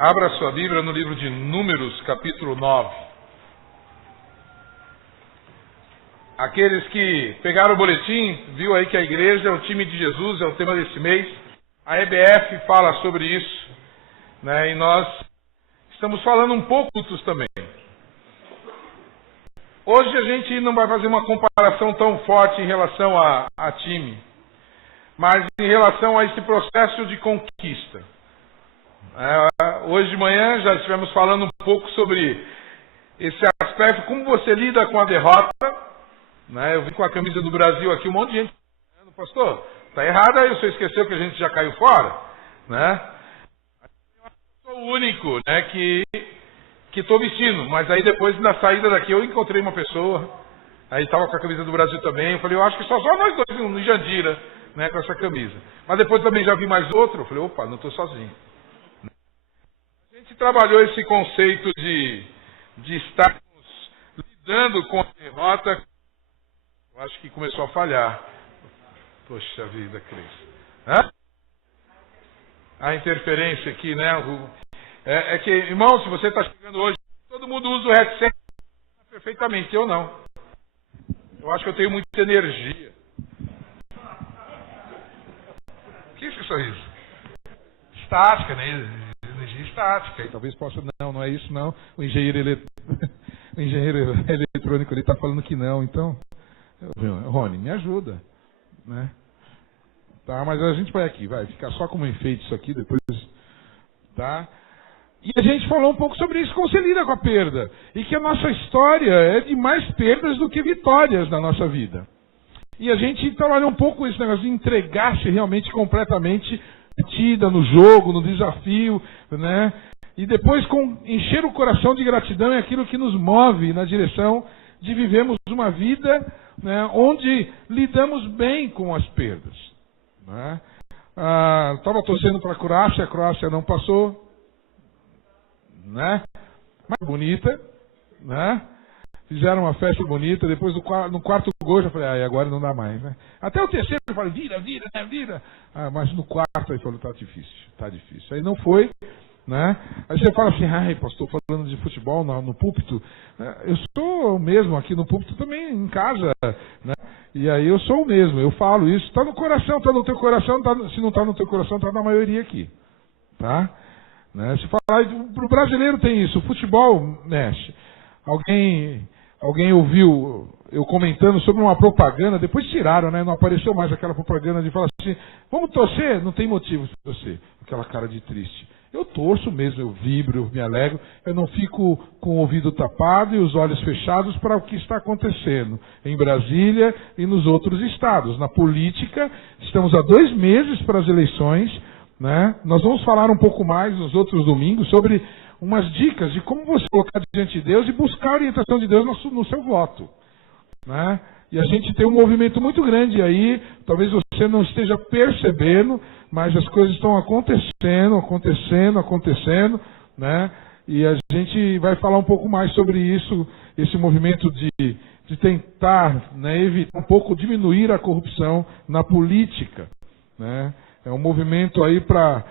Abra sua Bíblia no livro de Números, capítulo 9. Aqueles que pegaram o boletim, viu aí que a igreja é o time de Jesus, é o tema desse mês. A EBF fala sobre isso, né? E nós estamos falando um pouco outros também. Hoje a gente não vai fazer uma comparação tão forte em relação a time, mas em relação a esse processo de conquista. Hoje de manhã já estivemos falando um pouco sobre esse aspecto, como você lida com a derrota, né? Eu vi com a camisa do Brasil aqui um monte de gente falando, pastor, está errado aí, o senhor esqueceu que a gente já caiu fora, né? Eu sou o único, né, que estou vestindo, mas aí depois na saída daqui eu encontrei uma pessoa, aí estava com a camisa do Brasil também, eu falei, eu acho que só nós dois no Jandira, né, com essa camisa. Mas depois também já vi mais outro, eu falei, opa, não estou sozinho. A gente trabalhou esse conceito de estarmos lidando com a derrota. Eu acho que começou a falhar. Poxa vida, Cris. A interferência aqui, né? É que, irmão, se você está chegando hoje, todo mundo usa o headset perfeitamente, eu não. Eu acho que eu tenho muita energia. O que é esse sorriso? Estática, né? Energia estática. E talvez possa... Não é isso, não. O engenheiro eletrônico ele está falando que não, então... Rony, me ajuda, né? Tá, mas a gente vai aqui, vai ficar só como enfeite isso aqui, depois... Tá? E a gente falou um pouco sobre isso, como você lida com a perda. E que a nossa história é de mais perdas do que vitórias na nossa vida. E a gente trabalhou um pouco esse negócio de entregar-se realmente completamente metida no jogo, no desafio, né? E depois encher o coração de gratidão é aquilo que nos move na direção de vivermos uma vida, né, onde lidamos bem com as perdas. Né? Estava torcendo para a Croácia não passou, né? Mas bonita, né? Fizeram uma festa bonita, depois no quarto gol já falei, agora não dá mais, né? Até o terceiro eu falei, vira. Mas no quarto aí falou, tá difícil. Aí não foi, né? Aí você fala assim, pastor, falando de futebol no púlpito, eu sou o mesmo aqui no púlpito também, em casa, né? E aí eu sou o mesmo, eu falo isso, está no coração, está no teu coração, se não está no teu coração, está na maioria aqui, tá? Né? Se falar, pro brasileiro tem isso, o futebol mexe. Alguém ouviu eu comentando sobre uma propaganda, depois tiraram, né? Não apareceu mais aquela propaganda de falar assim, vamos torcer? Não tem motivo de torcer. Aquela cara de triste. Eu torço mesmo, eu vibro, eu me alegro, eu não fico com o ouvido tapado e os olhos fechados para o que está acontecendo em Brasília e nos outros estados. Na política, estamos há 2 meses para as eleições, né? Nós vamos falar um pouco mais nos outros domingos sobre umas dicas de como você colocar diante de Deus e buscar a orientação de Deus no seu voto, né? E a gente tem um movimento muito grande aí, talvez você não esteja percebendo, mas as coisas estão acontecendo, né? E a gente vai falar um pouco mais sobre isso, esse movimento de tentar, né, evitar um pouco, diminuir a corrupção na política, né? É um movimento aí para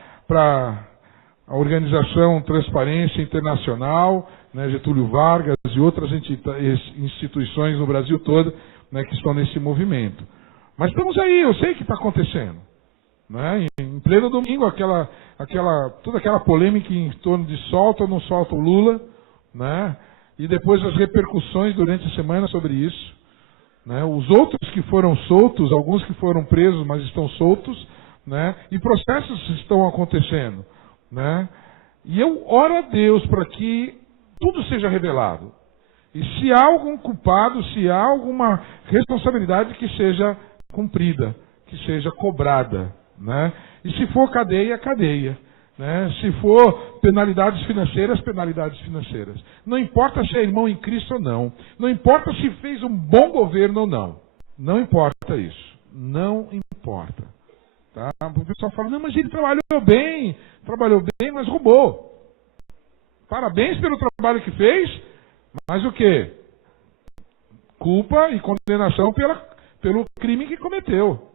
a Organização Transparência Internacional, né, Getúlio Vargas e outras instituições no Brasil todo, né, que estão nesse movimento. Mas estamos aí, eu sei que está acontecendo. Né? Em pleno domingo, toda aquela polêmica em torno de solta ou não solta o Lula, né? E depois as repercussões durante a semana sobre isso. Né? Os outros que foram soltos, alguns que foram presos, mas estão soltos, né? E processos estão acontecendo. Né? E eu oro a Deus para que tudo seja revelado. E se há algum culpado, se há alguma responsabilidade, que seja cumprida, que seja cobrada. Né? E se for cadeia, cadeia. Né? Se for penalidades financeiras, penalidades financeiras. Não importa se é irmão em Cristo ou não. Não importa se fez um bom governo ou não. Não importa isso. Não importa. Tá? O pessoal fala, não, mas ele trabalhou bem, mas roubou. Parabéns pelo trabalho que fez, mas o quê? Culpa e condenação pelo crime que cometeu.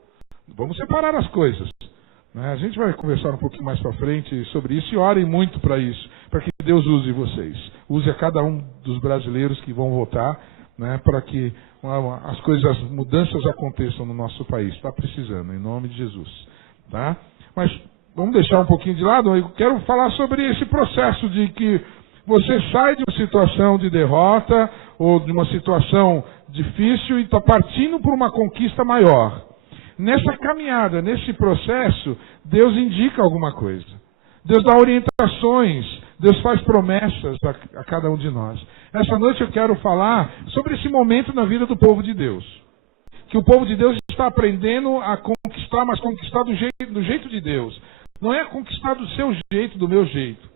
Vamos separar as coisas. Né? A gente vai conversar um pouquinho mais para frente sobre isso e orem muito para isso, para que Deus use vocês. Use a cada um dos brasileiros que vão votar, né, para que as mudanças aconteçam no nosso país. Está precisando, em nome de Jesus. Tá? Mas vamos deixar um pouquinho de lado. Eu quero falar sobre esse processo de que você sai de uma situação de derrota ou de uma situação difícil e está partindo por uma conquista maior. Nessa caminhada, nesse processo, Deus indica alguma coisa. Deus dá orientações, Deus faz promessas a cada um de nós. Essa noite eu quero falar sobre esse momento na vida do povo de Deus. Que o povo de Deus está aprendendo a conquistar, mas conquistar do jeito de Deus. Não é conquistar do seu jeito, do meu jeito,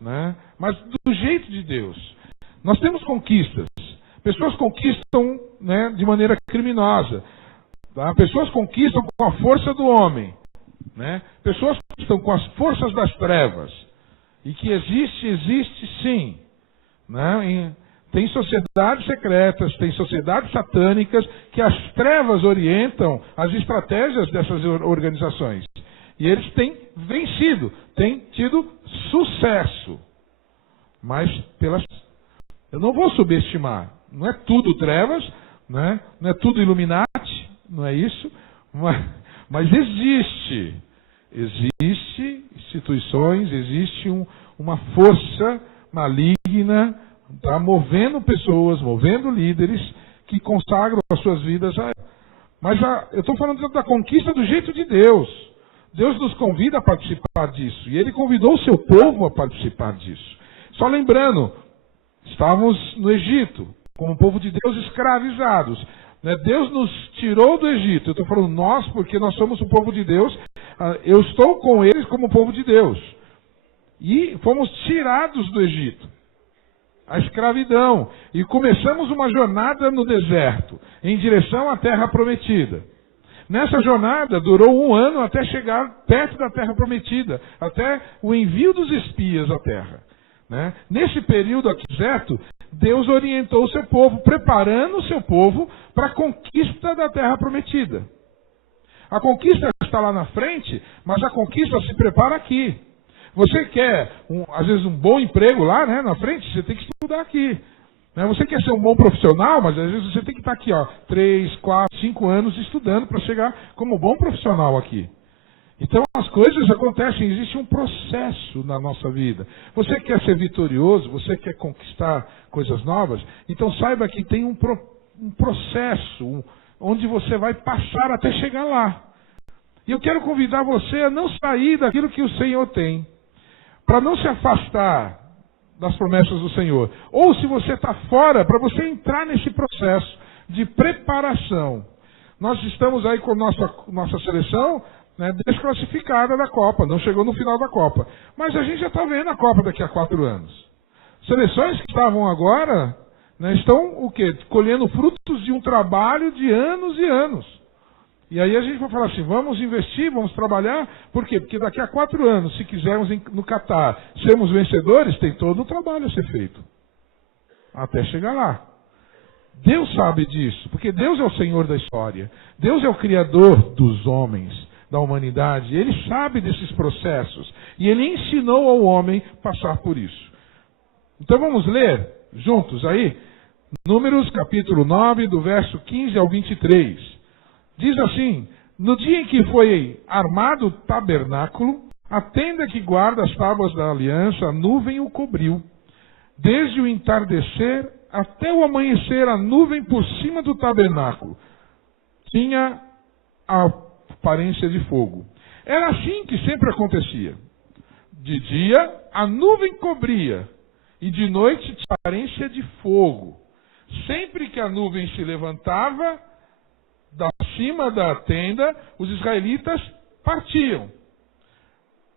né? Mas do jeito de Deus. Nós temos conquistas. Pessoas conquistam, né, de maneira criminosa. Tá? Pessoas conquistam com a força do homem. Né? Pessoas conquistam com as forças das trevas. E que existe sim. Né? Tem sociedades secretas, tem sociedades satânicas que as trevas orientam as estratégias dessas organizações. E eles têm vencido, têm tido sucesso. Mas eu não vou subestimar. Não é tudo trevas, né? Não é tudo Illuminati, não é isso. Mas existe instituições, existe uma força maligna, tá, movendo pessoas, movendo líderes que consagram as suas vidas a ela. Mas eu estou falando da conquista do jeito de Deus. Deus nos convida a participar disso. E Ele convidou o seu povo a participar disso. Só lembrando, estávamos no Egito, como povo de Deus escravizados. Né? Deus nos tirou do Egito. Eu estou falando nós, porque nós somos o povo de Deus. Eu estou com eles como povo de Deus. E fomos tirados do Egito. A escravidão. E começamos uma jornada no deserto, em direção à terra prometida. Nessa jornada durou 1 ano até chegar perto da terra prometida, até o envio dos espias à terra. Né? Nesse período aqui deserto, Deus orientou o seu povo, preparando o seu povo para a conquista da terra prometida. A conquista está lá na frente, mas a conquista se prepara aqui. Você quer, às vezes, um bom emprego lá, né, na frente, você tem que estudar aqui. Né? Você quer ser um bom profissional, mas às vezes você tem que estar aqui, 3, 4, 5 anos estudando para chegar como bom profissional aqui. Então as coisas acontecem, existe um processo na nossa vida. Você quer ser vitorioso, você quer conquistar coisas novas, então saiba que tem um processo onde você vai passar até chegar lá. E eu quero convidar você a não sair daquilo que o Senhor tem, para não se afastar das promessas do Senhor. Ou se você está fora, para você entrar nesse processo de preparação. Nós estamos aí com nossa seleção, né, desclassificada da Copa, não chegou no final da Copa. Mas a gente já está vendo a Copa daqui a 4 anos. Seleções que estavam agora, né, estão o quê? Colhendo frutos de um trabalho de anos e anos. E aí a gente vai falar assim, vamos investir, vamos trabalhar. Por quê? Porque daqui a 4 anos, se quisermos no Catar sermos vencedores, tem todo o trabalho a ser feito. Até chegar lá. Deus sabe disso, porque Deus é o Senhor da história. Deus é o Criador dos homens, da humanidade. Ele sabe desses processos. E Ele ensinou ao homem passar por isso. Então vamos ler juntos aí, Números capítulo 9, do verso 15 ao 23. Diz assim, no dia em que foi armado o tabernáculo, a tenda que guarda as tábuas da aliança, a nuvem o cobriu. Desde o entardecer até o amanhecer, a nuvem por cima do tabernáculo tinha a aparência de fogo. Era assim que sempre acontecia. De dia, a nuvem cobria, e de noite tinha a aparência de fogo. Sempre que a nuvem se levantava da cima da tenda, os israelitas partiam.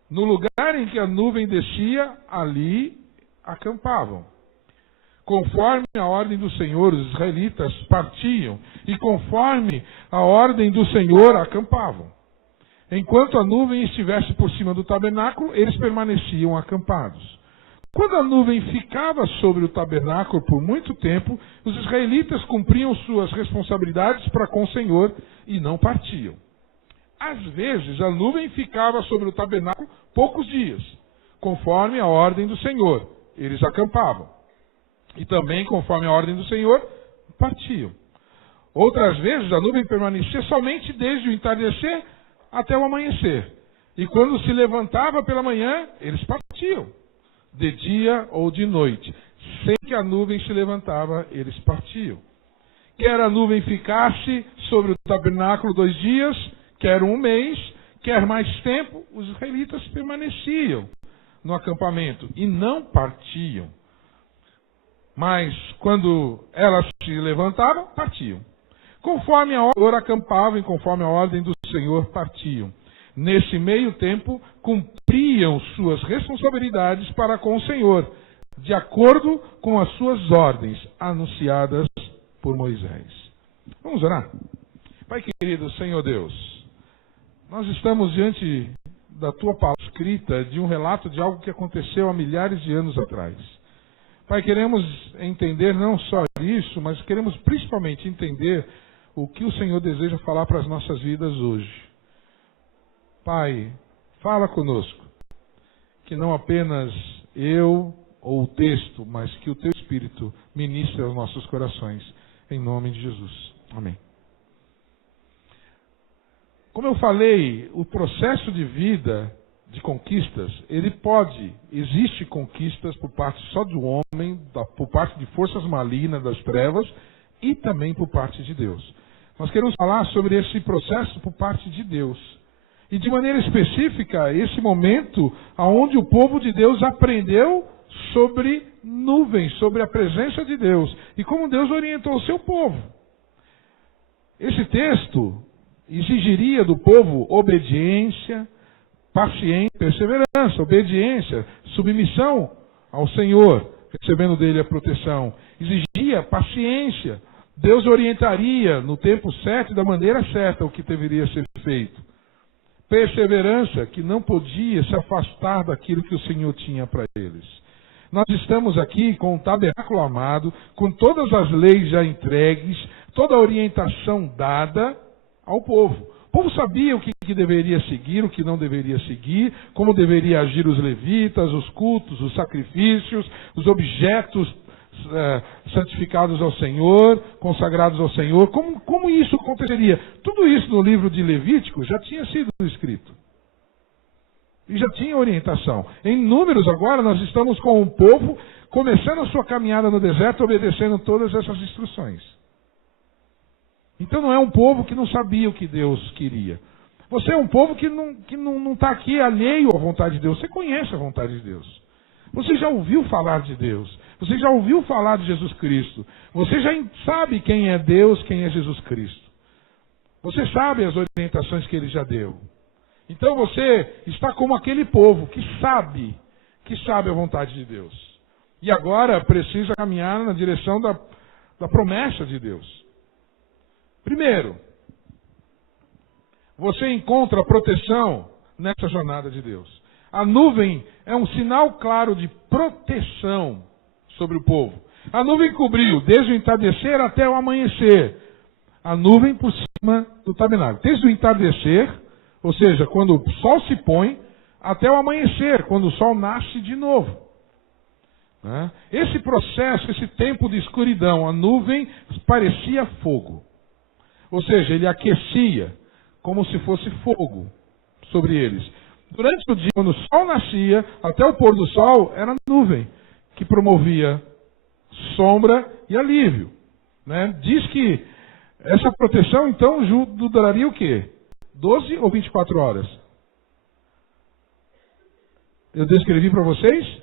No lugar em que a nuvem descia, ali acampavam. Conforme a ordem do Senhor, os israelitas partiam, e conforme a ordem do Senhor, acampavam. Enquanto a nuvem estivesse por cima do tabernáculo, eles permaneciam acampados. Quando a nuvem ficava sobre o tabernáculo por muito tempo, os israelitas cumpriam suas responsabilidades para com o Senhor e não partiam. Às vezes, a nuvem ficava sobre o tabernáculo poucos dias, conforme a ordem do Senhor. Eles acampavam. E também, conforme a ordem do Senhor, partiam. Outras vezes, a nuvem permanecia somente desde o entardecer até o amanhecer. E quando se levantava pela manhã, eles partiam, de dia ou de noite. Sem que a nuvem se levantava, eles partiam. Quer a nuvem ficasse sobre o tabernáculo 2 dias, quer um mês, quer mais tempo, os israelitas permaneciam no acampamento e não partiam. Mas quando ela se levantava, partiam. Conforme a hora acampavam e conforme a ordem do Senhor, partiam. Nesse meio tempo, cumpriam suas responsabilidades para com o Senhor, de acordo com as suas ordens anunciadas por Moisés. Vamos orar? Pai querido, Senhor Deus, nós estamos diante da Tua palavra escrita de um relato de algo que aconteceu há milhares de anos atrás. Pai, queremos entender não só isso, mas queremos principalmente entender o que o Senhor deseja falar para as nossas vidas hoje. Pai, fala conosco, que não apenas eu ou o texto, mas que o Teu Espírito ministre aos nossos corações, em nome de Jesus. Amém. Como eu falei, o processo de vida, de conquistas, existe conquistas por parte só do homem, por parte de forças malignas das trevas e também por parte de Deus. Nós queremos falar sobre esse processo por parte de Deus. E de maneira específica, esse momento onde o povo de Deus aprendeu sobre nuvens, sobre a presença de Deus e como Deus orientou o seu povo. Esse texto exigiria do povo obediência, paciência, perseverança, obediência, submissão ao Senhor, recebendo dele a proteção. Exigia paciência. Deus orientaria no tempo certo e da maneira certa o que deveria ser feito. Perseverança, que não podia se afastar daquilo que o Senhor tinha para eles. Nós estamos aqui com o tabernáculo amado, com todas as leis já entregues, toda a orientação dada ao povo. O povo sabia o que deveria seguir, o que não deveria seguir, como deveria agir os levitas, os cultos, os sacrifícios, os objetos santificados ao Senhor, consagrados ao Senhor. Como isso aconteceria? Tudo isso no livro de Levítico já tinha sido escrito. E já tinha orientação. Em Números agora nós estamos com o povo começando a sua caminhada no deserto, obedecendo todas essas instruções. Então não é um povo que não sabia o que Deus queria. Você é um povo que não está aqui alheio à vontade de Deus. Você conhece a vontade de Deus. Você já ouviu falar de Deus. Você já ouviu falar de Jesus Cristo. Você já sabe quem é Deus, quem é Jesus Cristo. Você sabe as orientações que Ele já deu. Então você está como aquele povo que sabe a vontade de Deus. E agora precisa caminhar na direção da promessa de Deus. Primeiro, você encontra proteção nessa jornada de Deus. A nuvem é um sinal claro de proteção sobre o povo. A nuvem cobriu desde o entardecer até o amanhecer. A nuvem por cima do tabernáculo. Desde o entardecer, ou seja, quando o sol se põe, até o amanhecer, quando o sol nasce de novo. Esse processo, esse tempo de escuridão, a nuvem parecia fogo. Ou seja, ele aquecia como se fosse fogo sobre eles. Durante o dia, quando o sol nascia, até o pôr do sol, era nuvem que promovia sombra e alívio. Diz que essa proteção, então, duraria o quê? 12 ou 24 horas? Eu descrevi para vocês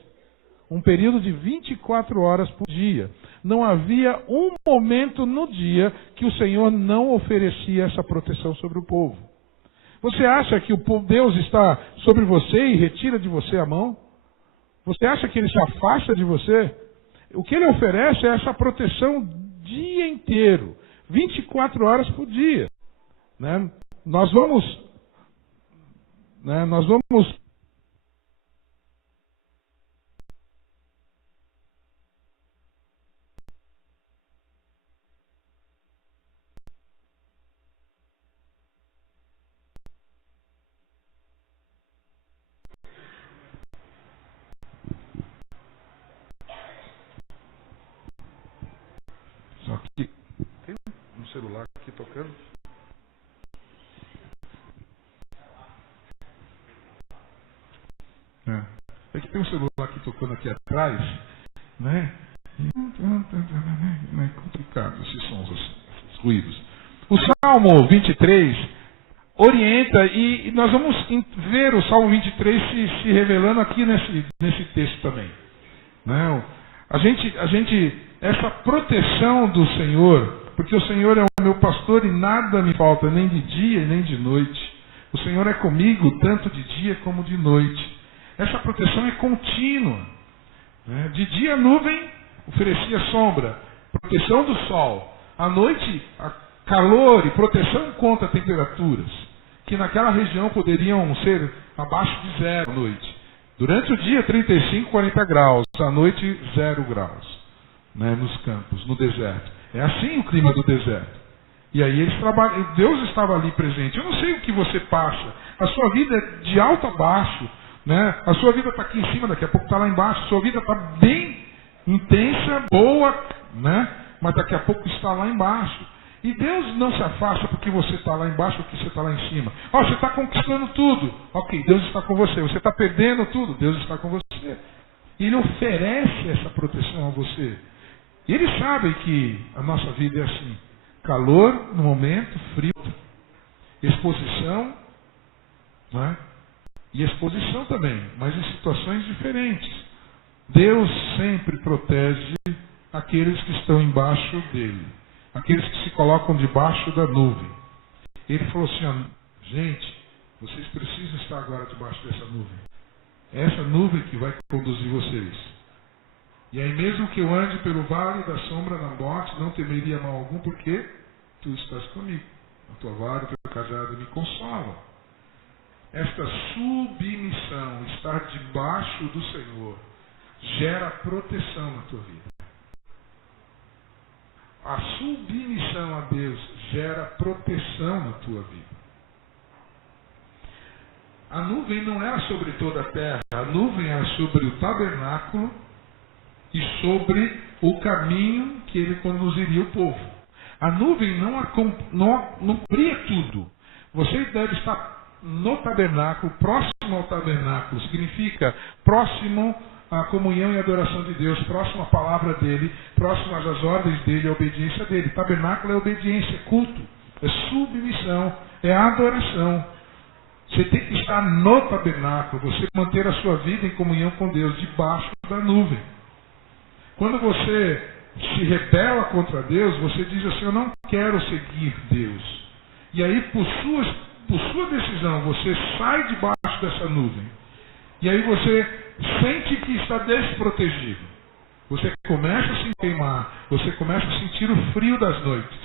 um período de 24 horas por dia. Não havia um momento no dia que o Senhor não oferecia essa proteção sobre o povo. Você acha que Deus está sobre você e retira de você a mão? Você acha que Ele se afasta de você? O que Ele oferece é essa proteção o dia inteiro, 24 horas por dia. Nós vamos celular aqui tocando. É que tem um celular aqui tocando aqui atrás, né? É complicado esses sons, esses ruídos. O Salmo 23 orienta, e nós vamos ver o Salmo 23 se revelando aqui nesse texto também. Não, essa proteção do Senhor, porque o Senhor é o meu pastor e nada me falta, nem de dia nem de noite. O Senhor é comigo tanto de dia como de noite. Essa proteção é contínua. Né? De dia a nuvem oferecia sombra, proteção do sol. À noite, calor e proteção contra temperaturas, que naquela região poderiam ser abaixo de 0 à noite. Durante o dia, 35, 40 graus. À noite, 0 graus. Né? Nos campos, no deserto. É assim o clima do deserto. E aí eles trabalham. Deus estava ali presente. Eu não sei o que você passa. A sua vida é de alto a baixo. Né? A sua vida está aqui em cima, daqui a pouco está lá embaixo. A sua vida está bem intensa, boa, né? Mas daqui a pouco está lá embaixo. E Deus não se afasta porque você está lá embaixo ou porque você está lá em cima. Você está conquistando tudo. Ok, Deus está com você. Você está perdendo tudo. Deus está com você. E Ele oferece essa proteção a você. E Ele sabe que a nossa vida é assim. Calor no momento, frio, exposição, né? E exposição também, mas em situações diferentes. Deus sempre protege aqueles que estão embaixo dele, aqueles que se colocam debaixo da nuvem. Ele falou assim, gente, vocês precisam estar agora debaixo dessa nuvem. É essa nuvem que vai conduzir vocês. E aí mesmo que eu ande pelo vale da sombra da morte, não temeria mal algum, porque tu estás comigo. A tua vara e o teu cajado me consolam. Esta submissão, estar debaixo do Senhor, gera proteção na tua vida. A submissão a Deus gera proteção na tua vida. A nuvem não era sobre toda a terra, a nuvem era sobre o tabernáculo e sobre o caminho que ele conduziria o povo. A nuvem não cobria tudo. Você deve estar no tabernáculo, próximo ao tabernáculo, significa próximo à comunhão e adoração de Deus, próximo à palavra dele, próximo às ordens dele, à obediência dele. Tabernáculo é obediência, é culto, é submissão, é adoração. Você tem que estar no tabernáculo, você manter a sua vida em comunhão com Deus, debaixo da nuvem. Quando você se rebela contra Deus, você diz assim, eu não quero seguir Deus. E aí, por sua decisão, você sai debaixo dessa nuvem. E aí você sente que está desprotegido. Você começa a se queimar. Você começa a sentir o frio das noites.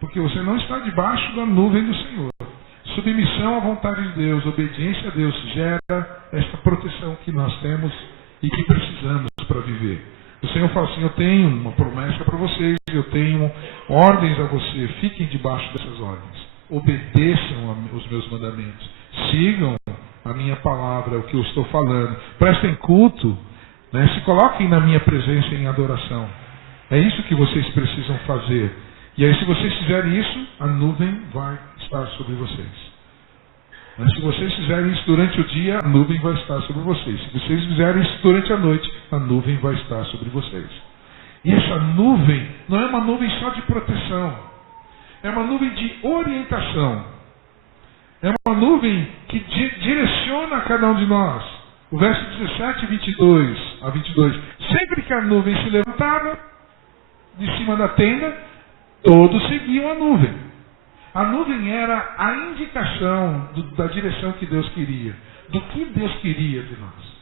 Porque você não está debaixo da nuvem do Senhor. Submissão à vontade de Deus, obediência a Deus, gera esta proteção que nós temos e que precisamos para viver. O Senhor fala assim, eu tenho uma promessa para vocês, eu tenho ordens a você, fiquem debaixo dessas ordens. Obedeçam os meus mandamentos. Sigam a minha palavra, o que eu estou falando. Prestem culto. Né? Se coloquem na minha presença em adoração. É isso que vocês precisam fazer. E aí, se vocês fizerem isso, a nuvem vai estar sobre vocês. Mas se vocês fizerem isso durante o dia, a nuvem vai estar sobre vocês. Se vocês fizerem isso durante a noite, a nuvem vai estar sobre vocês. E essa nuvem não é uma nuvem só de proteção. É uma nuvem de orientação. É uma nuvem que direciona a cada um de nós. O verso 17 a 22. Sempre que a nuvem se levantava de cima da tenda, todos seguiam a nuvem. A nuvem era a indicação da direção que Deus queria. Do que Deus queria de nós.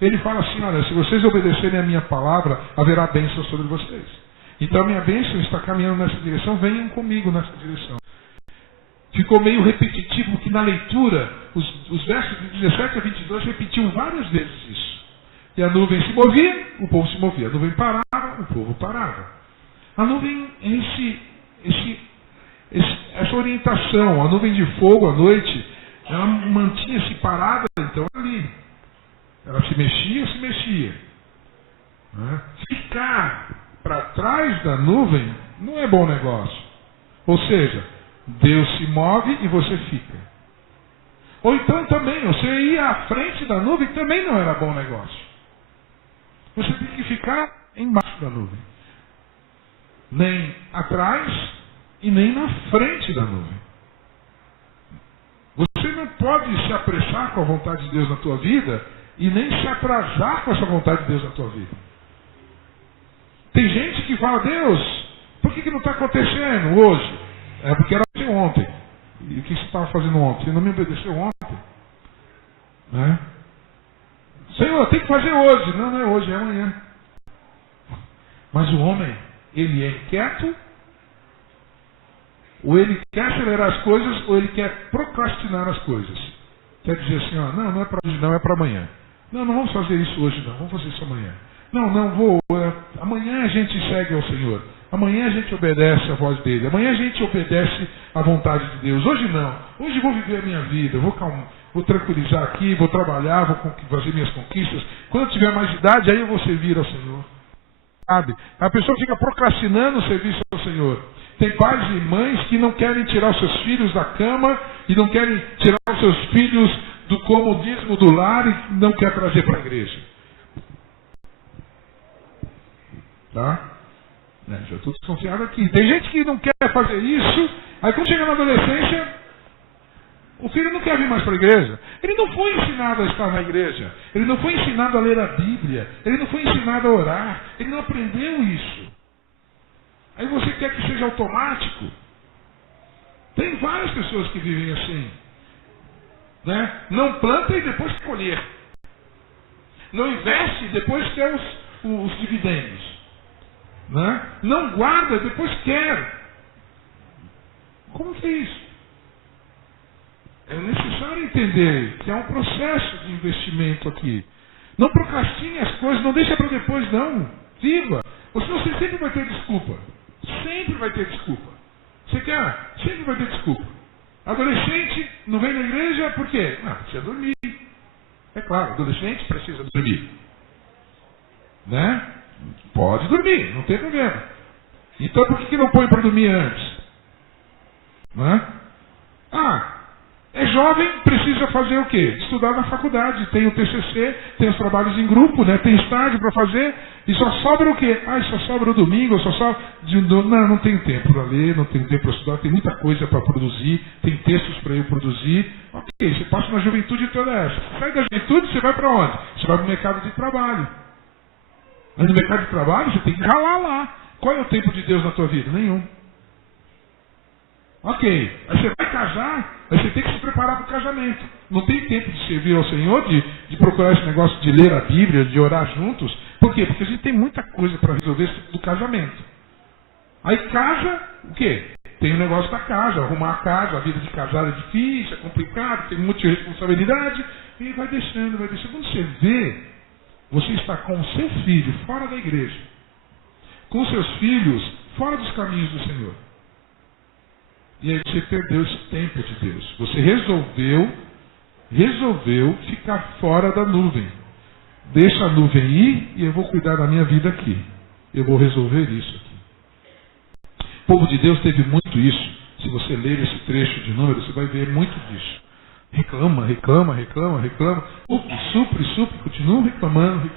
Ele fala assim, olha, se vocês obedecerem a minha palavra, haverá bênção sobre vocês. Então a minha bênção está caminhando nessa direção, venham comigo nessa direção. Ficou meio repetitivo que na leitura, os versos de 17 a 22 repetiam várias vezes isso. E a nuvem se movia, o povo se movia. A nuvem parava, o povo parava. A nuvem, essa orientação, a nuvem de fogo à noite, ela mantinha-se parada, então ali. Ela se mexia. Ficar para trás da nuvem não é bom negócio. Ou seja, Deus se move e você fica. Ou então também, você ir à frente da nuvem também não era bom negócio. Você tem que ficar embaixo da nuvem. Nem atrás e nem na frente da nuvem. Você não pode se apressar com a vontade de Deus na tua vida e nem se atrasar com essa vontade de Deus na tua vida. Tem gente que fala, Deus, por que não está acontecendo hoje? É porque era assim ontem. E o que você estava fazendo ontem? Você não me obedeceu ontem? Né? Senhor, tem que fazer hoje. Não, não é hoje, é amanhã. Mas o homem, ele é inquieto, ou ele quer acelerar as coisas, ou ele quer procrastinar as coisas. Quer dizer assim, ó, não é para hoje, não, é para amanhã. Não vamos fazer isso hoje, não, vamos fazer isso amanhã. Amanhã a gente segue ao Senhor. Amanhã a gente obedece a voz dele. Amanhã a gente obedece a vontade de Deus. Hoje não. Hoje vou viver a minha vida. Vou tranquilizar aqui, vou trabalhar, vou fazer minhas conquistas. Quando eu tiver mais idade, aí eu vou servir ao Senhor. Sabe? A pessoa fica procrastinando o serviço ao Senhor. Tem pais e mães que não querem tirar os seus filhos da cama e não querem tirar os seus filhos do comodismo do lar e não quer trazer para a igreja. Tá? Já estou desconfiado aqui. Tem gente que não quer fazer isso, aí quando chega na adolescência, o filho não quer vir mais para a igreja. Ele não foi ensinado a estar na igreja. Ele não foi ensinado a ler a Bíblia. Ele não foi ensinado a orar. Ele não aprendeu isso. Aí você quer que seja automático. Tem várias pessoas que vivem assim. Né? Não planta e depois colher. Não investe e depois quer os dividendos. Né? Não guarda, depois quer. Como que é isso? É necessário entender que é um processo de investimento aqui. Não procrastine as coisas, não deixa para depois não. Viva. Ou senão você sempre vai ter desculpa. Sempre vai ter desculpa. Você quer? Sempre vai ter desculpa. Adolescente não vem na igreja por quê? Não, precisa dormir. É claro, adolescente precisa dormir. Né? Pode dormir, não tem problema. Então por que não põe para dormir antes? Né? É jovem, precisa fazer o quê? Estudar na faculdade. Tem o TCC, tem os trabalhos em grupo, né? Tem estágio para fazer. E só sobra o quê? Só sobra o domingo, só sobra... Não tenho tempo para ler, não tenho tempo para estudar, tem muita coisa para produzir, tem textos para eu produzir. Ok, você passa na juventude toda essa. Sai da juventude, você vai para onde? Você vai para o mercado de trabalho. Mas no mercado de trabalho você tem que ralar lá. Qual é o tempo de Deus na tua vida? Nenhum. Ok, aí você vai casar, aí você tem que se preparar para o casamento. Não tem tempo de servir ao Senhor, de procurar esse negócio de ler a Bíblia, de orar juntos. Por quê? Porque a gente tem muita coisa para resolver do casamento. Aí casa, o quê? Tem o negócio da casa, arrumar a casa, a vida de casado é difícil, é complicado, tem muita responsabilidade, e vai deixando, vai deixando. Quando você vê, você está com o seu filho fora da igreja, com seus filhos fora dos caminhos do Senhor. E aí você perdeu esse tempo de Deus. Você resolveu ficar fora da nuvem. Deixa a nuvem ir e eu vou cuidar da minha vida aqui. Eu vou resolver isso aqui. O povo de Deus teve muito isso. Se você ler esse trecho de Números, você vai ver muito disso. Reclama. Supre, continuam reclamando.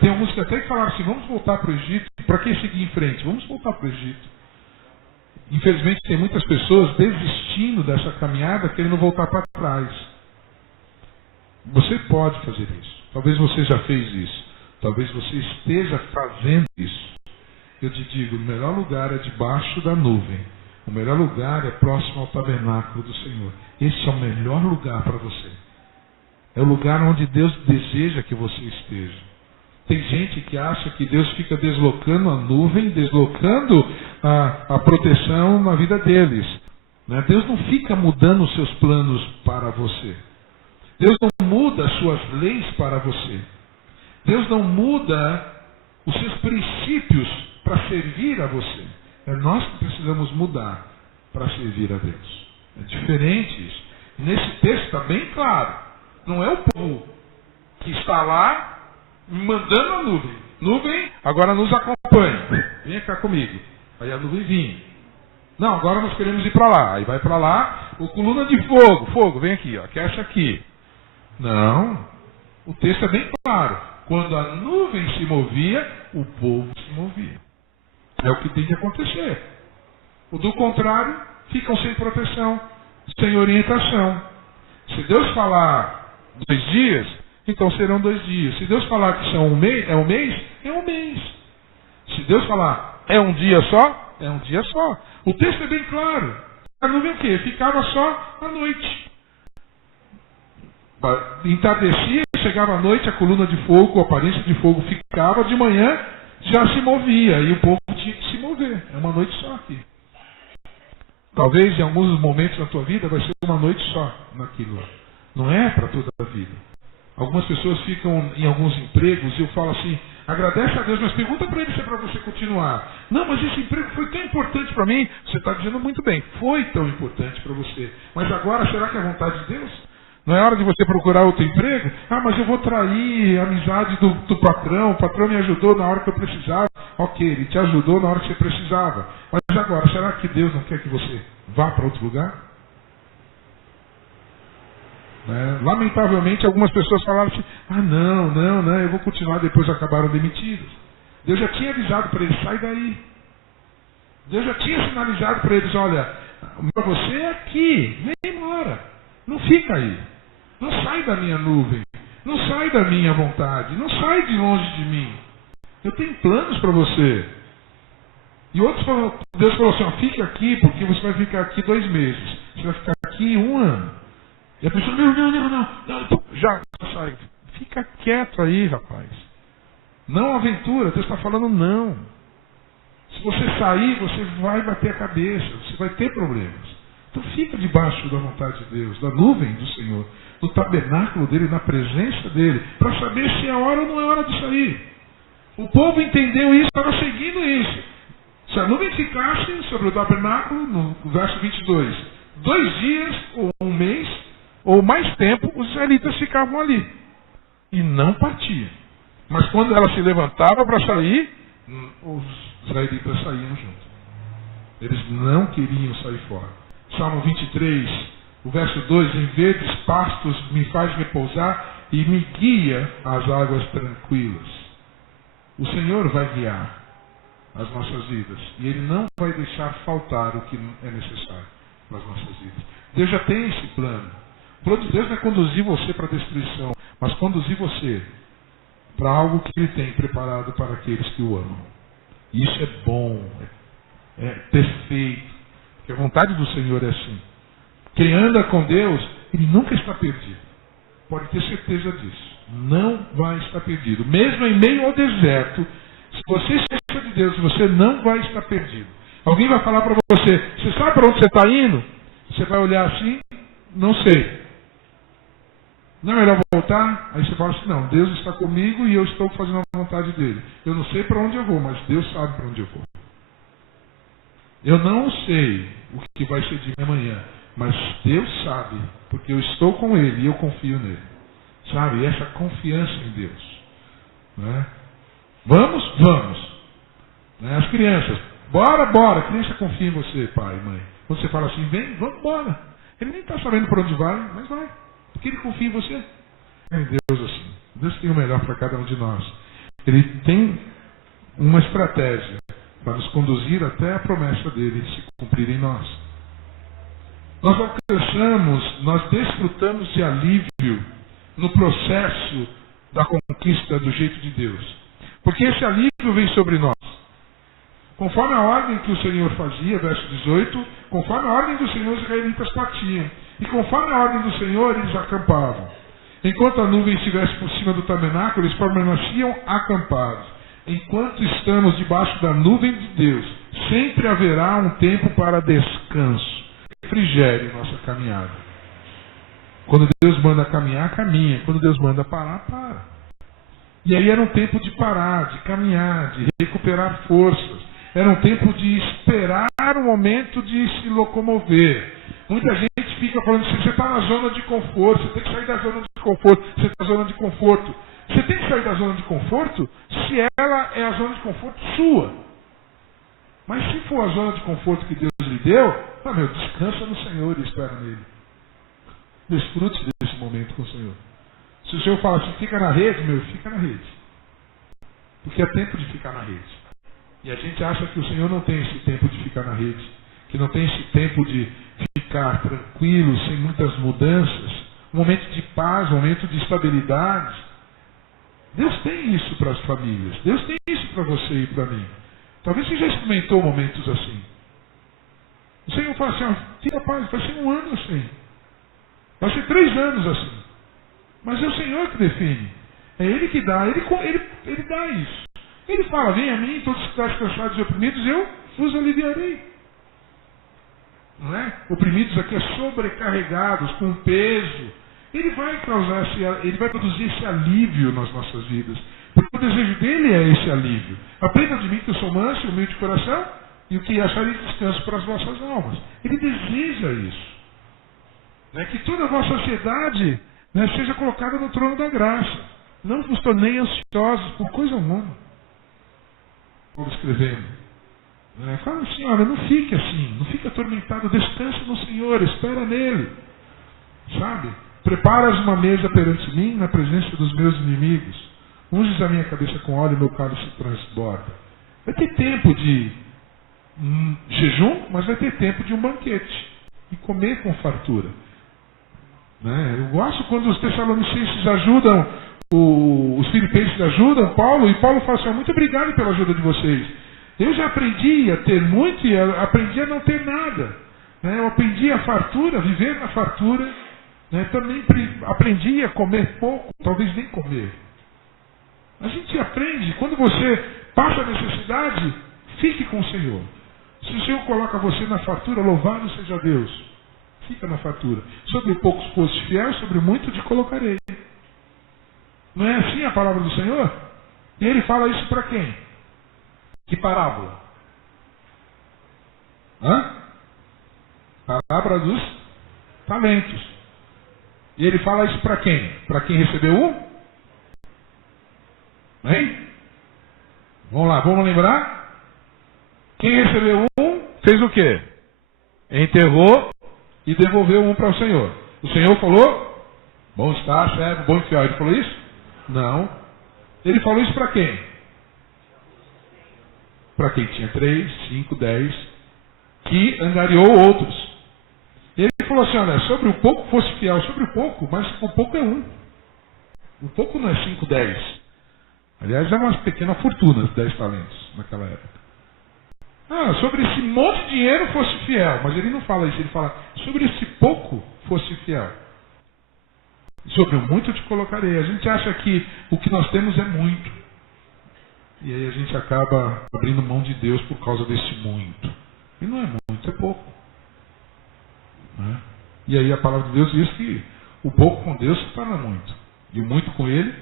Tem uma música até que falaram assim, vamos voltar para o Egito. Para que seguir em frente? Vamos voltar para o Egito. Infelizmente tem muitas pessoas desistindo dessa caminhada, querendo voltar para trás. Você pode fazer isso. Talvez você já fez isso. Talvez você esteja fazendo isso. Eu te digo, o melhor lugar é debaixo da nuvem. O melhor lugar é próximo ao tabernáculo do Senhor. Esse é o melhor lugar para você. É o lugar onde Deus deseja que você esteja. Tem gente que acha que Deus fica deslocando a nuvem, deslocando a proteção na vida deles. Né? Deus não fica mudando os seus planos para você. Deus não muda as suas leis para você. Deus não muda os seus princípios para servir a você. É nós que precisamos mudar para servir a Deus. É diferente isso. Nesse texto está bem claro. Não é o povo que está lá mandando a nuvem. Nuvem, agora nos acompanha. Venha cá comigo. Aí a nuvem vinha. Não, agora nós queremos ir para lá. Aí vai para lá, o coluna de fogo. Fogo, vem aqui, ó, aquece aqui. Não. O texto é bem claro. Quando a nuvem se movia, o povo se movia. É o que tem que acontecer. O do contrário, ficam sem proteção, sem orientação. Se Deus falar 2 dias, então serão 2 dias. Se Deus falar que são um mês, é um mês. Se Deus falar é um dia só, é um dia só. O texto é bem claro. A nuvem o quê? Ficava só à noite. Entardecia, chegava à noite, a coluna de fogo, a aparência de fogo ficava, de manhã já se movia, e o povo tinha que se mover. É uma noite só aqui. Talvez em alguns momentos da tua vida vai ser uma noite só naquilo lá. Não é para toda a vida. Algumas pessoas ficam em alguns empregos e eu falo assim, agradece a Deus, mas pergunta para ele se é para você continuar. Não, mas esse emprego foi tão importante para mim. Você está dizendo muito bem, foi tão importante para você. Mas agora, será que é a vontade de Deus? Não é hora de você procurar outro emprego? Ah, mas eu vou trair a amizade do patrão. O patrão me ajudou na hora que eu precisava. Ok, ele te ajudou na hora que você precisava. Mas agora, será que Deus não quer que você vá para outro lugar? Lamentavelmente, algumas pessoas falaram assim, não, eu vou continuar, depois acabaram demitidos. Deus já tinha avisado para eles, sai daí. Deus já tinha sinalizado para eles, olha, você é aqui, vem embora. Não fica aí. Não sai da minha nuvem. Não sai da minha vontade. Não sai de longe de mim. Eu tenho planos para você. E outros falaram, Deus falou assim, fique aqui, porque você vai ficar aqui 2 meses. Você vai ficar aqui 1 ano. E a pessoa, não. Já sai. Fica quieto aí, rapaz. Não aventura. Deus está falando não. Se você sair, você vai bater a cabeça. Você vai ter problemas. Então fica debaixo da vontade de Deus, da nuvem do Senhor, do tabernáculo dele, na presença dele, para saber se é hora ou não é hora de sair. O povo entendeu isso, estava seguindo isso. Se a nuvem ficasse sobre o tabernáculo, no verso 22, 2 dias ou 1 mês, ou mais tempo, os israelitas ficavam ali. E não partiam. Mas quando ela se levantava para sair, os israelitas saíam junto. Eles não queriam sair fora. Salmo 23, o verso 2, em verdes pastos me faz repousar e me guia às águas tranquilas. O Senhor vai guiar as nossas vidas e Ele não vai deixar faltar o que é necessário para as nossas vidas. Deus já tem esse plano. O plano de Deus não é conduzir você para a destruição, mas conduzir você para algo que Ele tem preparado para aqueles que o amam. E isso é bom, é perfeito. Porque a vontade do Senhor é assim. Quem anda com Deus, ele nunca está perdido. Pode ter certeza disso. Não vai estar perdido. Mesmo em meio ao deserto, se você esquecer de Deus, você não vai estar perdido. Alguém vai falar para você, você sabe para onde você está indo? Você vai olhar assim, não sei. Não é melhor voltar? Aí você fala assim, não, Deus está comigo e eu estou fazendo a vontade dele. Eu não sei para onde eu vou, mas Deus sabe para onde eu vou. Eu não sei o que vai ser de mim amanhã, mas Deus sabe, porque eu estou com Ele e eu confio nele. Sabe? Essa confiança em Deus. Né? Vamos? Né? As crianças, bora. A criança confia em você, pai e mãe. Quando você fala assim, vem, vamos embora. Ele nem está sabendo para onde vai, mas vai. Porque ele confia em você. É em Deus assim. Deus tem o melhor para cada um de nós. Ele tem uma estratégia para nos conduzir até a promessa dele se cumprir em nós. Nós alcançamos, nós desfrutamos de alívio no processo da conquista do jeito de Deus. Porque esse alívio vem sobre nós. Conforme a ordem que o Senhor fazia, verso 18, conforme a ordem do Senhor os israelitas partiam. E conforme a ordem do Senhor eles acampavam. Enquanto a nuvem estivesse por cima do tabernáculo, eles permaneciam acampados. Enquanto estamos debaixo da nuvem de Deus, sempre haverá um tempo para descanso, refrigério nossa caminhada. Quando Deus manda caminhar, caminha. Quando Deus manda parar, para. E aí era um tempo de parar, de caminhar, de recuperar forças. Era um tempo de esperar o momento de se locomover. Muita gente fica falando assim, você está na zona de conforto, você tem que sair da zona de conforto, você está na zona de conforto. Você tem que sair da zona de conforto se ela é a zona de conforto sua. Mas se for a zona de conforto que Deus lhe deu, descansa no Senhor e espera nele. Desfrute desse momento com o Senhor. Se o Senhor fala assim, fica na rede, fica na rede. Porque é tempo de ficar na rede. E a gente acha que o Senhor não tem esse tempo de ficar na rede. Que não tem esse tempo de ficar tranquilo, sem muitas mudanças. Um momento de paz, um momento de estabilidade. Deus tem isso para as famílias. Deus tem isso para você e para mim. Talvez você já experimentou momentos assim. O Senhor fala assim, fica paz, vai ser 1 ano assim. Vai ser 3 anos assim. Mas é o Senhor que define. É Ele que dá, Ele dá isso. Ele fala, vem a mim, todos que estão cansados e oprimidos, eu vos aliviarei. Não é? Oprimidos aqui é sobrecarregados, com peso. Ele vai produzir esse alívio nas nossas vidas. Porque o desejo dele é esse alívio. Aprenda de mim que eu sou manso e humilde de coração, e o que acharei descanso para as vossas almas. Ele deseja isso. Que toda a vossa ansiedade seja colocada no trono da graça. Não vos tornei ansiosos por coisa alguma. Paulo escrevendo. Fala assim, olha, não fique assim, não fique atormentado, descansa no Senhor, espera nele. Sabe? Preparas uma mesa perante mim na presença dos meus inimigos. Unges a minha cabeça com óleo e meu cálice transborda. Vai ter tempo de jejum, mas vai ter tempo de um banquete. E comer com fartura. Eu gosto quando os tessalonicenses ajudam, os filipenses ajudam Paulo, e Paulo fala assim, muito obrigado pela ajuda de vocês. Eu já aprendi a ter muito e aprendi a não ter nada. Eu aprendi a fartura, viver na fartura. Também aprendi a comer pouco, talvez nem comer. A gente aprende, quando você passa a necessidade, fique com o Senhor. Se o Senhor coloca você na fartura, louvado seja Deus. Fica na fartura. Sobre o pouco foste fiel, sobre o muito te colocarei. Não é assim a palavra do Senhor? E ele fala isso para quem? Que parábola? Parábola dos talentos. E ele fala isso para quem? Para quem recebeu um? Hein? Vamos lá, vamos lembrar? Quem recebeu um, fez o quê? Enterrou e devolveu um para o Senhor. O Senhor falou, bom está, servo, bom e fiel. Ele falou isso? Não. Ele falou isso para quem? Para quem tinha 3, 5, 10, que angariou outros. Ele falou assim, olha, sobre o pouco fosse fiel, sobre o pouco, mas o pouco é 1. O pouco não é 5, 10. Aliás, era uma pequena fortuna, 10 talentos naquela época. Sobre esse monte de dinheiro fosse fiel. Mas ele não fala isso, ele fala, sobre esse pouco fosse fiel. Sobre o muito te colocarei. A gente acha que o que nós temos é muito. E aí a gente acaba abrindo mão de Deus por causa desse muito. E não é muito, é pouco. E aí a palavra de Deus diz que o pouco com Deus se torna muito. E o muito com Ele,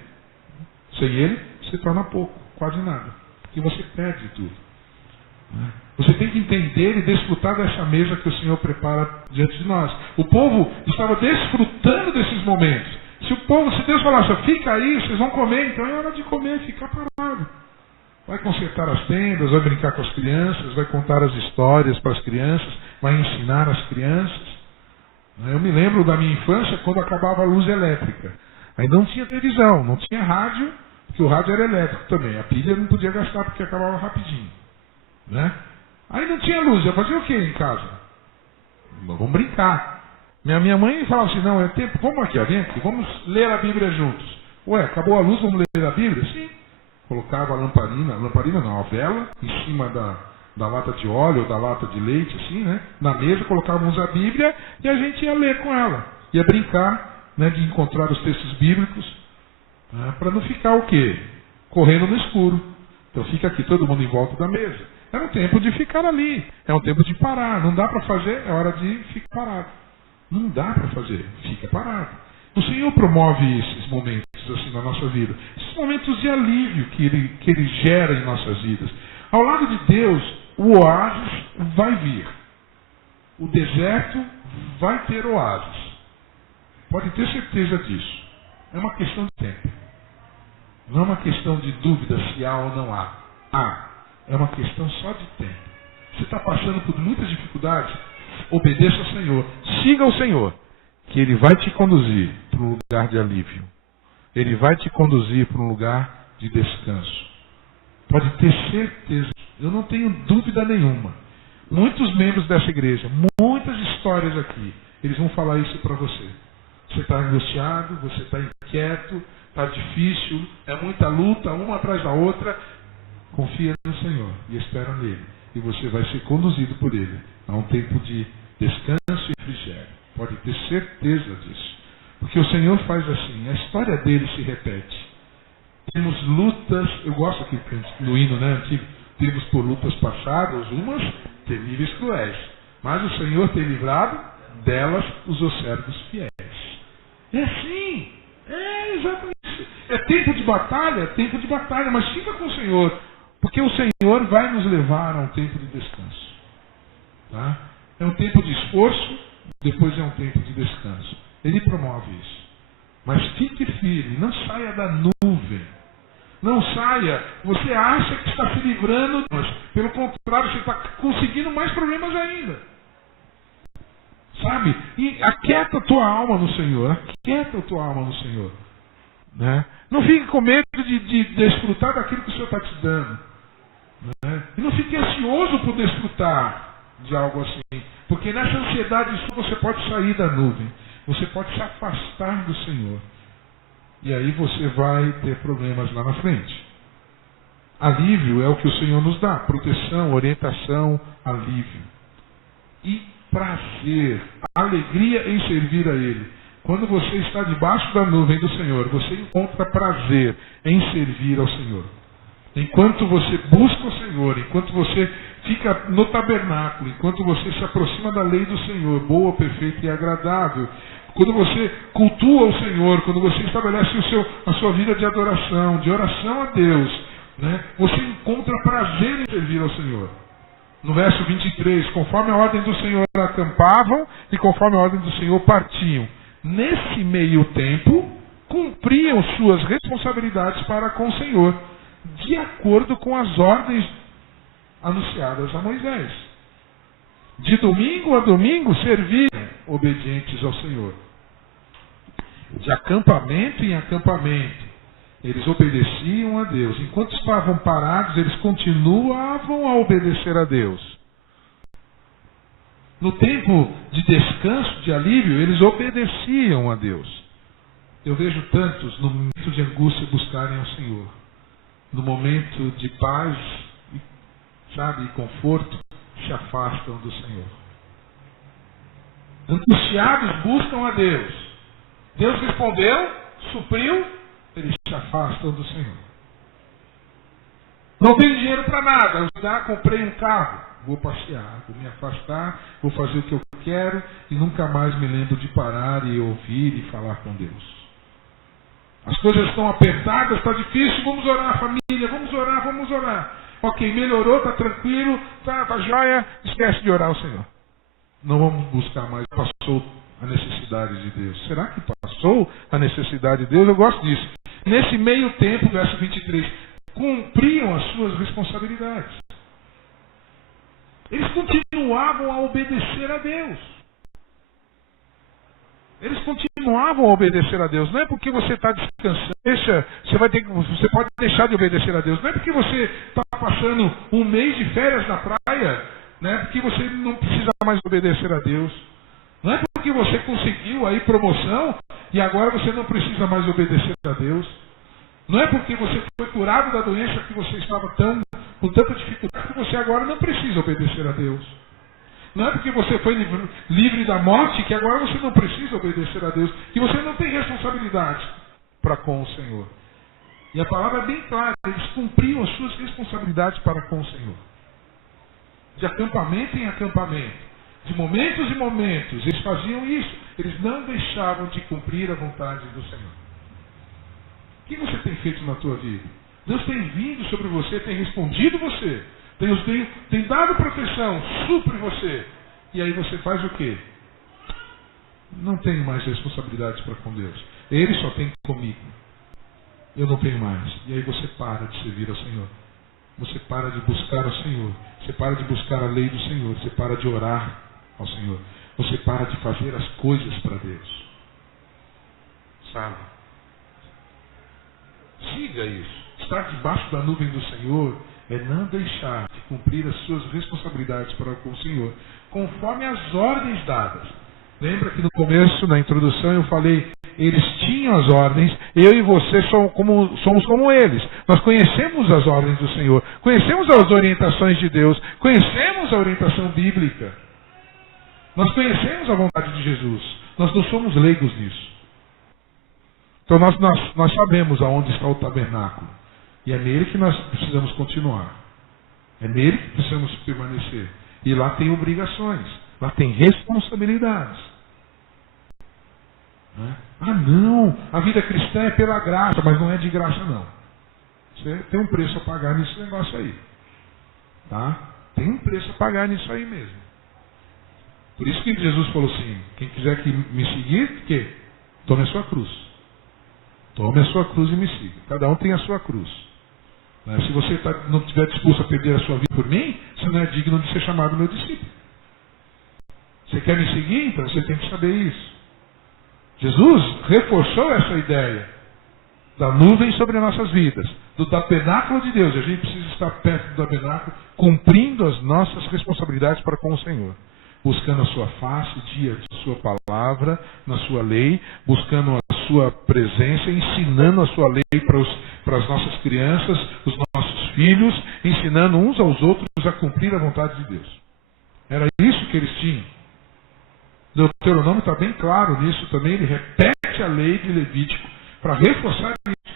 sem Ele, se torna pouco, quase nada. Porque você perde tudo. Você tem que entender e desfrutar dessa mesa que o Senhor prepara diante de nós. O povo estava desfrutando desses momentos. Se Deus falasse, fica aí, vocês vão comer, então é hora de comer, ficar parado. Vai consertar as tendas, vai brincar com as crianças, vai contar as histórias para as crianças, vai ensinar as crianças. Eu me lembro da minha infância quando acabava a luz elétrica. Aí não tinha televisão, não tinha rádio, porque o rádio era elétrico também. A pilha não podia gastar porque acabava rapidinho. Aí não tinha luz, eu fazia o que em casa? Vamos brincar. Minha mãe falava assim, não, é tempo, vamos aqui, vem aqui, vamos ler a Bíblia juntos. Ué, acabou a luz, vamos ler a Bíblia? Sim. Colocava a lamparina não, a vela, em cima da lata de óleo ou da lata de leite, assim, na mesa, colocávamos a Bíblia e a gente ia ler com ela. Ia brincar, de encontrar os textos bíblicos, para não ficar o quê? Correndo no escuro. Então fica aqui todo mundo em volta da mesa. É um tempo de ficar ali. É um tempo de parar. Não dá para fazer, é hora de ficar parado. Não dá para fazer, fica parado. O Senhor promove esses momentos assim na nossa vida. Esses momentos de alívio que Ele gera em nossas vidas. Ao lado de Deus, o oásis vai vir. O deserto vai ter oásis. Pode ter certeza disso. É uma questão de tempo. Não é uma questão de dúvida se há ou não há. É uma questão só de tempo. Você está passando por muitas dificuldades? Obedeça ao Senhor. Siga o Senhor, que Ele vai te conduzir para um lugar de alívio. Ele vai te conduzir para um lugar de descanso. Pode ter certeza, eu não tenho dúvida nenhuma. Muitos membros dessa igreja, muitas histórias aqui, eles vão falar isso para você. Você está angustiado, você está inquieto, está difícil, é muita luta, uma atrás da outra. Confia no Senhor e espera nele. E você vai ser conduzido por ele a um tempo de descanso e refrigério. Pode ter certeza disso. Porque o Senhor faz assim, a história dele se repete. Temos lutas, eu gosto aqui no hino, né, antigo, temos por lutas passadas, umas terríveis cruéis. Mas o Senhor tem livrado delas os seus servos fiéis. É assim, é exatamente isso. É tempo de batalha, mas fica com o Senhor. Porque o Senhor vai nos levar a um tempo de descanso. Tá? É um tempo de esforço, depois é um tempo de descanso. Ele promove isso. Mas fique firme, não saia da nuvem. Não saia, você acha que está se livrando, mas pelo contrário, você está conseguindo mais problemas ainda. Sabe? E aquieta a tua alma no Senhor. Aquieta a tua alma no Senhor. Né? Não fique com medo de desfrutar daquilo que o Senhor está te dando. Né? E não fique ansioso por desfrutar de algo assim. Porque nessa ansiedade você pode sair da nuvem. Você pode se afastar do Senhor. E aí você vai ter problemas lá na frente. Alívio é o que o Senhor nos dá. Proteção, orientação, alívio. E prazer, alegria em servir a Ele. Quando você está debaixo da nuvem do Senhor, você encontra prazer em servir ao Senhor. Enquanto você busca o Senhor, enquanto você fica no tabernáculo, enquanto você se aproxima da lei do Senhor, boa, perfeita e agradável, quando você cultua o Senhor, quando você estabelece a sua vida de adoração, de oração a Deus, né, você encontra prazer em servir ao Senhor. No verso 23, conforme a ordem do Senhor acampavam e conforme a ordem do Senhor partiam. Nesse meio tempo, cumpriam suas responsabilidades para com o Senhor, de acordo com as ordens anunciadas a Moisés. De domingo a domingo serviam obedientes ao Senhor. De acampamento em acampamento, eles obedeciam a Deus. Enquanto estavam parados, eles continuavam a obedecer a Deus. No tempo de descanso, de alívio, eles obedeciam a Deus. Eu vejo tantos, no momento de angústia, buscarem ao Senhor. No momento de paz, sabe, e conforto, se afastam do Senhor. Angustiados buscam a Deus. Deus respondeu, supriu, eles se afastam do Senhor. Não tenho dinheiro para nada. Eu já comprei um carro. Vou passear, vou me afastar, vou fazer o que eu quero e nunca mais me lembro de parar e ouvir e falar com Deus. As coisas estão apertadas, está difícil, vamos orar, família, vamos orar. Ok, melhorou, está tranquilo, está joia, esquece de orar ao Senhor. Não vamos buscar mais, passou a necessidade de Deus. Será que passou a necessidade de Deus? Eu gosto disso. Nesse meio tempo, verso 23, cumpriam as suas responsabilidades. Eles continuavam a obedecer a Deus. Eles continuavam a obedecer a Deus. Não é porque você está descansando, você pode deixar de obedecer a Deus. Não é porque você está passando um mês de férias na praia, não é porque você não precisa mais obedecer a Deus. Não é porque você conseguiu aí promoção e agora você não precisa mais obedecer a Deus. Não é porque você foi curado da doença que você estava com tanta dificuldade que você agora não precisa obedecer a Deus. Não é porque você foi livre da morte que agora você não precisa obedecer a Deus, que você não tem responsabilidade para com o Senhor. E a palavra é bem clara, eles cumpriam as suas responsabilidades para com o Senhor. De acampamento em acampamento, de momentos em momentos, eles faziam isso. Eles não deixavam de cumprir a vontade do Senhor. O que você tem feito na tua vida? Deus tem vindo sobre você, tem respondido você. Deus tem dado proteção, supre você. E aí você faz o quê? Não tenho mais responsabilidades para com Deus. Ele só tem comigo. Eu não tenho mais. E aí você para de servir ao Senhor. você para de buscar o Senhor. Você para de buscar a lei do Senhor. Você para de orar ao Senhor. Você para de fazer as coisas para Deus. Sabe? Siga isso. Estar debaixo da nuvem do Senhor é não deixar de cumprir as suas responsabilidades para com o Senhor, conforme as ordens dadas. Lembra que no começo, na introdução, eu falei, eles tinham as ordens, eu e você somos como eles. Nós conhecemos as ordens do Senhor, conhecemos as orientações de Deus, conhecemos a orientação bíblica. Nós conhecemos a vontade de Jesus. Nós não somos leigos nisso. Então nós sabemos aonde está o tabernáculo. E é nele que nós precisamos continuar. É nele que precisamos permanecer. E lá tem obrigações. Lá tem responsabilidades. Ah, não. A vida cristã é pela graça. Mas não é de graça, não. Você tem um preço a pagar nesse negócio aí. Tá? Tem um preço a pagar nisso aí mesmo. Por isso que Jesus falou assim, quem quiser que me seguir, que? Tome a sua cruz. Tome a sua cruz e me siga. Cada um tem a sua cruz. Se você não estiver disposto a perder a sua vida por mim, você não é digno de ser chamado meu discípulo. Você quer me seguir? Então você tem que saber isso. Jesus reforçou essa ideia da nuvem sobre nossas vidas, do tabernáculo de Deus. A gente precisa estar perto do tabernáculo, cumprindo as nossas responsabilidades para com o Senhor. Buscando a sua face, dia de sua palavra, na sua lei, buscando a sua presença, ensinando a sua lei para as nossas crianças, os nossos filhos, ensinando uns aos outros a cumprir a vontade de Deus. Era isso que eles tinham. Deuteronômio está bem claro nisso também, ele repete a lei de Levítico para reforçar isso.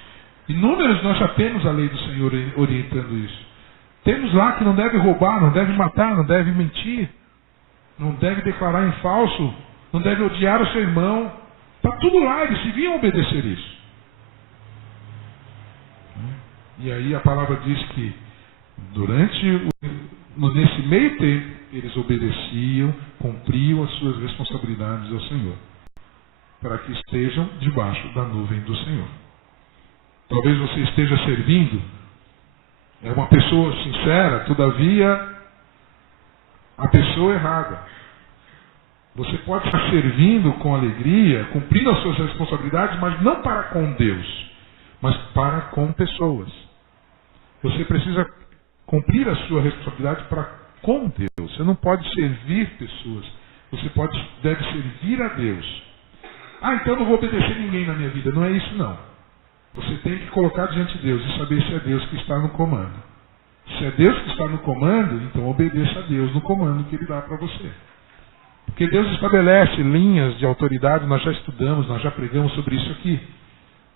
Em Números nós já temos a lei do Senhor orientando isso. Temos lá que não deve roubar, não deve matar, não deve mentir, não deve declarar em falso, não deve odiar o seu irmão. Está tudo lá, eles deviam obedecer isso. E aí a palavra diz que nesse meio tempo, eles obedeciam, cumpriam as suas responsabilidades ao Senhor, para que estejam debaixo da nuvem do Senhor. Talvez você esteja servindo, é uma pessoa sincera, todavia a pessoa errada. Você pode estar servindo com alegria, cumprindo as suas responsabilidades, mas não para com Deus, mas para com pessoas. Você precisa cumprir a sua responsabilidade para com Deus. Você não pode servir pessoas. Você deve servir a Deus. Ah, então eu não vou obedecer ninguém na minha vida. Não é isso, não. Você tem que colocar diante de Deus e saber se é Deus que está no comando. Se é Deus que está no comando, então obedeça a Deus no comando que Ele dá para você. Porque Deus estabelece linhas de autoridade, nós já estudamos, nós já pregamos sobre isso aqui.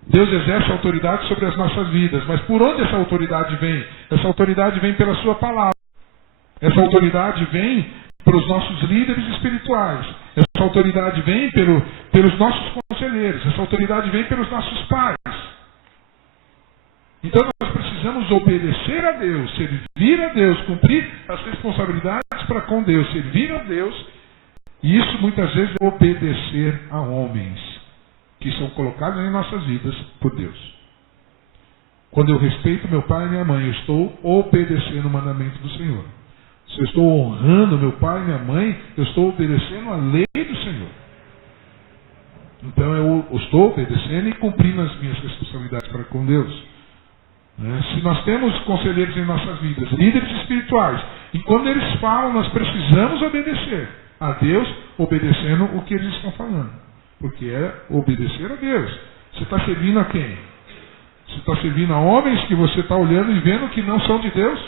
Deus exerce autoridade sobre as nossas vidas, mas por onde essa autoridade vem? Essa autoridade vem pela sua palavra. Essa autoridade vem pelos nossos líderes espirituais. Essa autoridade vem pelos nossos conselheiros. Essa autoridade vem pelos nossos pais. Então nós precisamos obedecer a Deus, servir a Deus, cumprir as responsabilidades para com Deus, servir a Deus. E isso muitas vezes é obedecer a homens que são colocados em nossas vidas por Deus. Quando eu respeito meu pai e minha mãe, eu estou obedecendo o mandamento do Senhor. Se eu estou honrando meu pai e minha mãe, eu estou obedecendo a lei do Senhor. Então eu estou obedecendo e cumprindo as minhas responsabilidades para com Deus. Se nós temos conselheiros em nossas vidas, líderes espirituais, e quando eles falam, nós precisamos obedecer a Deus, obedecendo o que eles estão falando. Porque é obedecer a Deus. Você está servindo a quem? Você está servindo a homens que você está olhando e vendo que não são de Deus?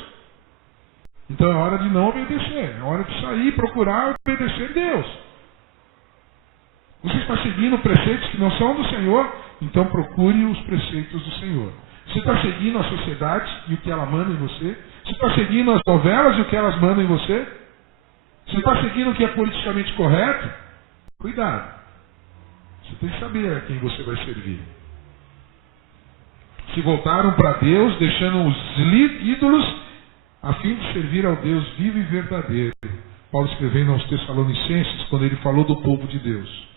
Então é hora de não obedecer. É hora de sair e procurar obedecer a Deus. Você está seguindo preceitos que não são do Senhor? Então procure os preceitos do Senhor. Você está seguindo a sociedade e o que ela manda em você? Você está seguindo as novelas e o que elas mandam em você? Você está seguindo o que é politicamente correto? Cuidado. Você tem que saber a quem você vai servir. Se voltaram para Deus, deixando os ídolos, a fim de servir ao Deus vivo e verdadeiro. Paulo escrevendo aos Tessalonicenses, quando ele falou do povo de Deus.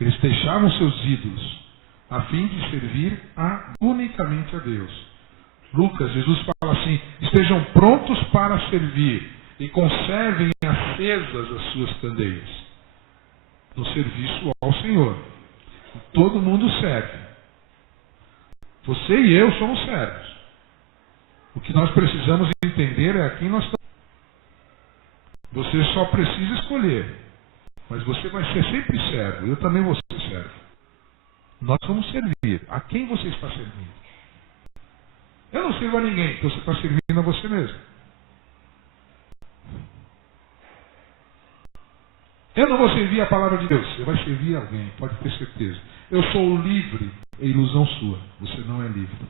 Eles deixavam seus ídolos, a fim de servir unicamente a Deus. Lucas, Jesus fala assim: estejam prontos para servir e conservem acesas as suas candeias. No serviço ao Senhor. Todo mundo serve. Você e eu somos servos. O que nós precisamos entender é a quem nós estamos. Você só precisa escolher. Mas você vai ser sempre servo. Eu também vou ser servo. Nós vamos servir. A quem você está servindo? Eu não sirvo a ninguém. Então você está servindo a você mesmo. Eu não vou servir a palavra de Deus. Você vai servir alguém. Pode ter certeza. Eu sou livre. É ilusão sua. Você não é livre.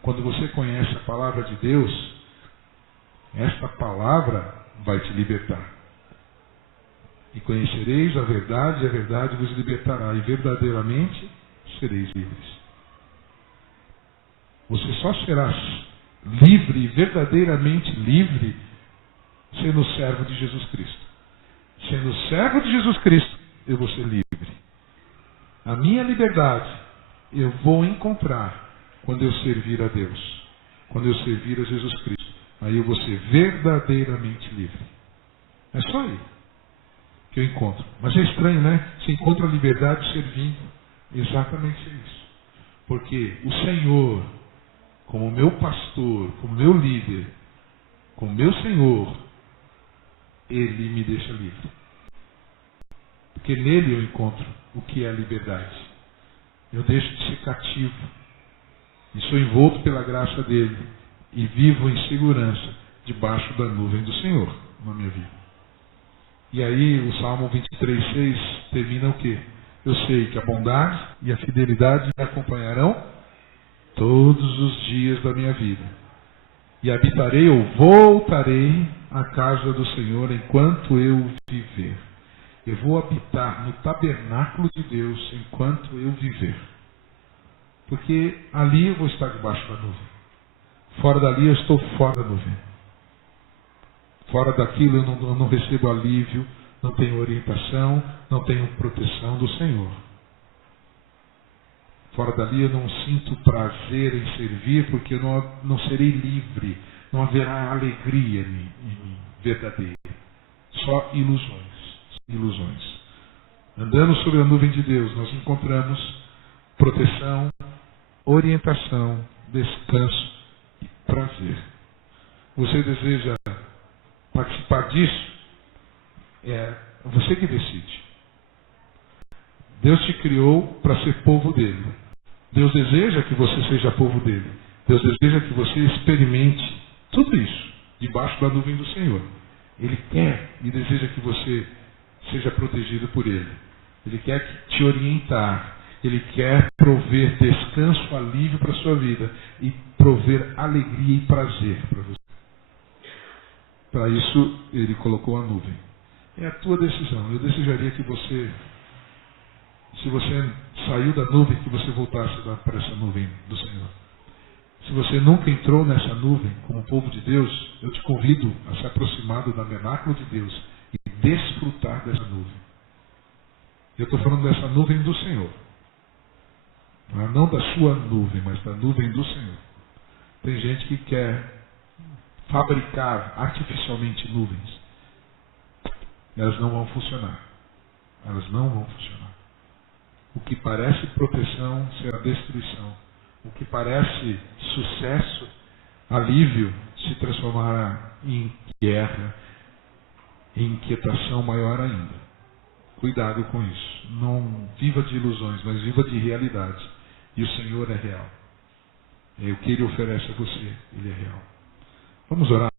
Quando você conhece a palavra de Deus, esta palavra vai te libertar. E conhecereis a verdade, e a verdade vos libertará. E verdadeiramente sereis livres. Você só será livre, verdadeiramente livre, sendo servo de Jesus Cristo. Sendo servo de Jesus Cristo, eu vou ser livre. A minha liberdade eu vou encontrar quando eu servir a Deus. Quando eu servir a Jesus Cristo. Aí eu vou ser verdadeiramente livre. É só aí que eu encontro. Mas é estranho, né? Você encontra a liberdade servindo. Exatamente isso. Porque o Senhor, como meu pastor, como meu líder, como meu Senhor, Ele me deixa livre. Porque nele eu encontro o que é a liberdade. Eu deixo de ser cativo. E sou envolto pela graça dele. E vivo em segurança debaixo da nuvem do Senhor na minha vida. E aí o Salmo 23:6 termina o quê? Eu sei que a bondade e a fidelidade me acompanharão todos os dias da minha vida. E habitarei ou voltarei à casa do Senhor enquanto eu viver. Eu vou habitar no tabernáculo de Deus enquanto eu viver. Porque ali eu vou estar debaixo da nuvem. Fora dali eu estou fora da nuvem. Fora daquilo eu não recebo alívio, não tenho orientação, não tenho proteção do Senhor. Fora dali eu não sinto prazer em servir, porque eu não serei livre, não haverá alegria em mim verdadeira. Só ilusões. Andando sobre a nuvem de Deus, nós encontramos proteção, orientação, descanso e prazer. Você deseja participar disso? É você que decide. Deus te criou para ser povo dele. Deus deseja que você seja povo dele. Deus deseja que você experimente tudo isso debaixo da nuvem do Senhor. Ele quer e deseja que você seja protegido por Ele. Ele quer te orientar. Ele quer prover descanso, alívio para a sua vida e prover alegria e prazer para você. Para isso, Ele colocou a nuvem. É a tua decisão. Eu desejaria que você, se você saiu da nuvem, que você voltasse para essa nuvem do Senhor. Se você nunca entrou nessa nuvem como povo de Deus, eu te convido a se aproximar do tabernáculo de Deus e desfrutar dessa nuvem. Eu estou falando dessa nuvem do Senhor. Não da sua nuvem, mas da nuvem do Senhor. Tem gente que quer fabricar artificialmente nuvens. Elas não vão funcionar. Elas não vão funcionar. O que parece proteção será destruição. O que parece sucesso, alívio, se transformará em guerra, em inquietação maior ainda. Cuidado com isso. Não viva de ilusões, mas viva de realidade. E o Senhor é real. É o que Ele oferece a você. Ele é real. Vamos orar.